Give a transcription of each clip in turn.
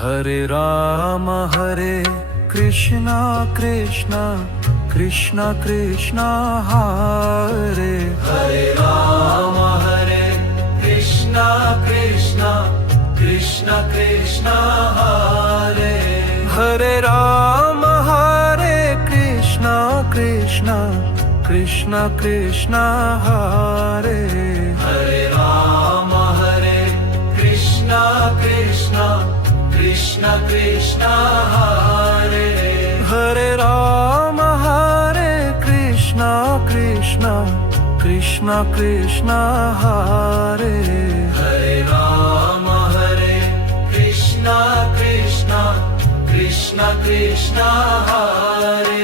Hare Krishna Krishna Krishna Krishna Hare Hare Rama, Hare Krishna, Krishna Krishna Krishna Hare. Hare Rama Hare Krishna Krishna Krishna Krishna Hare Hare Rama, Hare Krishna, Krishna Krishna Krishna Hare. Hare Rama Hare Krishna Krishna Krishna Krishna Hare Hare Rama, Hare Krishna, Krishna Krishna Krishna Hare.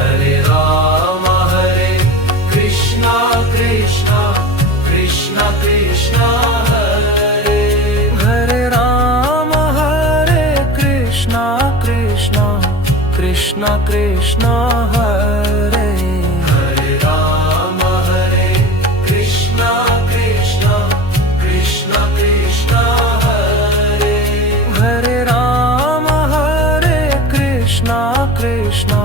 Hare Rama, Hare Krishna, Krishna Krishna Krishna Hare. Hare Rama Hare Krishna Krishna Krishna Krishna Hare Hare Rama, Hare Krishna, Krishna Krishna Krishna Hare. Hare Rama Hare Krishna Krishna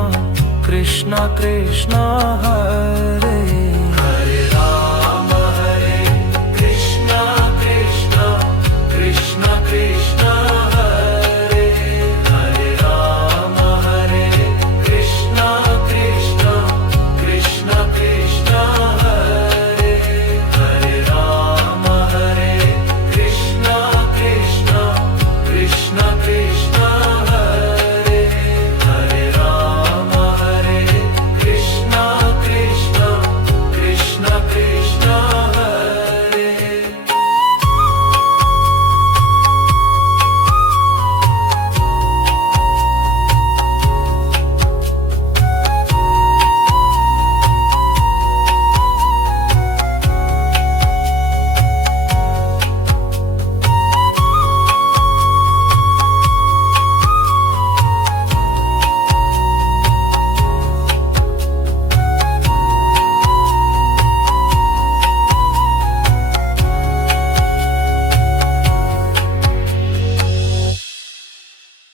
Krishna Krishna Hare